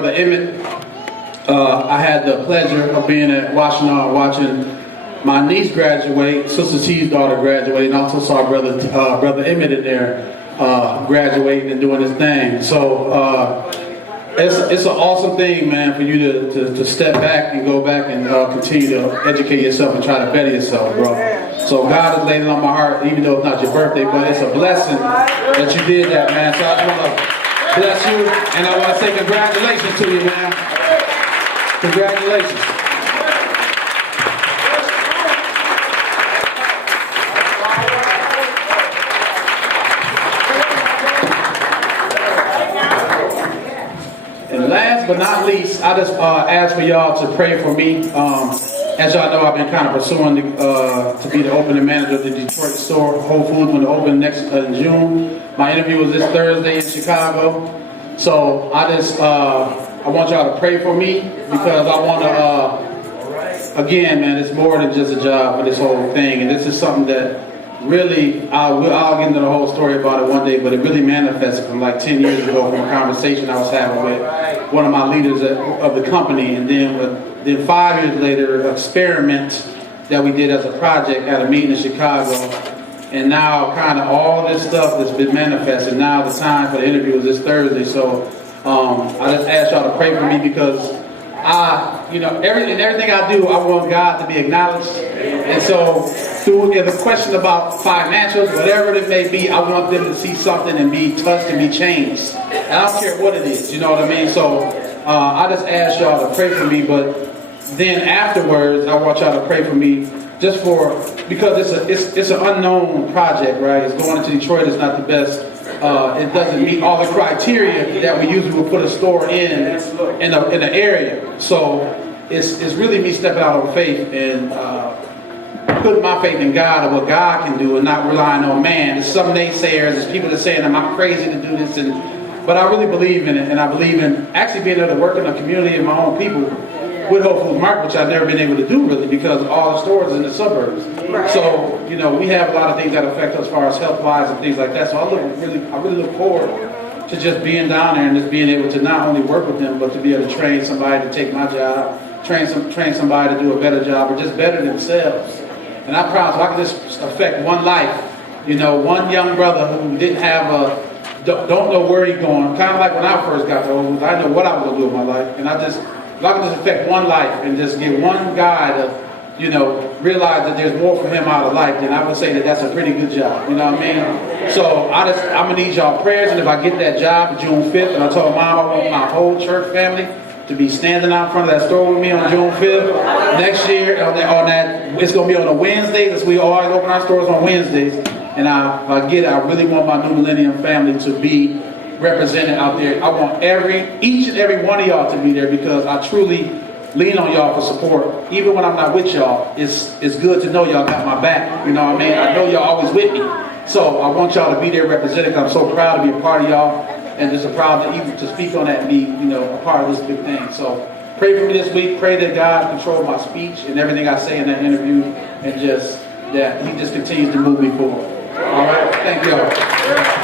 Brother Emmett. I had the pleasure of being at Washington watching my niece graduate, Sister T's daughter graduate, and also saw Brother Emmett in there graduating and doing his thing. So it's an awesome thing, man, for you to step back and go back and continue to educate yourself and try to better yourself, bro. So God has laid it on my heart, even though it's not your birthday, but it's a blessing that you did that, man. So I just want to bless you, and I want to say congratulations to you, man. Congratulations. And last but not least, I just ask for y'all to pray for me. As y'all know, I've been kind of pursuing to be the opening manager of the Detroit store, Whole Foods, when it opens next in June. My interview was this Thursday in Chicago. So I just I want y'all to pray for me, because I want to, again, man, it's more than just a job for this whole thing. And this is something that really, I'll get into the whole story about it one day, but it really manifested from like 10 years ago from a conversation I was having with one of my leaders of the company. And then 5 years later, an experiment that we did as a project at a meeting in Chicago. And now kind of all this stuff that's been manifested. Now the time for the interview is this Thursday. So I just ask y'all to pray for me, because everything I do, I want God to be acknowledged. And so through the question about financials, whatever it may be, I want them to see something and be touched and be changed. And I don't care what it is, you know what I mean? So I just ask y'all to pray for me, but then afterwards, I want y'all to pray for me just because it's an unknown project, right? It's going into Detroit, it's not the best. It doesn't meet all the criteria that we usually would put a store in an area. So it's really me stepping out on faith and putting my faith in God and what God can do, and not relying on man. There's some naysayers, there's people that are saying I'm crazy to do this, but I really believe in it, and I believe in actually being able to work in a community of my own people with Whole Foods Market, which I've never been able to do really, because of all the stores in the suburbs. Right. So, we have a lot of things that affect us as far as health-wise and things like that. So I really look forward to just being down there and just being able to not only work with them, but to be able to train somebody to take my job, train somebody to do a better job, or just better themselves. And I promise I can just affect one life. One young brother who didn't have don't know where he's going. Kind of like when I first got to Whole Foods, I didn't know what I was going to do with my life. And if I can just affect one life and just get one guy to, realize that there's more for him out of life, then I would say that that's a pretty good job. You know what I mean? So I'm going to need y'all prayers, and if I get that job June 5th, and I told Mom I want my whole church family to be standing out in front of that store with me on June 5th. Next year, on that, it's going to be on a Wednesday, because we always open our stores on Wednesdays. And I really want my New Millennium family to be represented out there. I want each and every one of y'all to be there, because I truly lean on y'all for support. Even when I'm not with y'all, it's good to know y'all got my back. You know what I mean? I know y'all always with me. So I want y'all to be there represented. I'm so proud to be a part of y'all, and just proud to even to speak on that and be, a part of this big thing. So pray for me this week. Pray that God control my speech and everything I say in that interview, and just that He just continues to move me forward. All right? Thank y'all.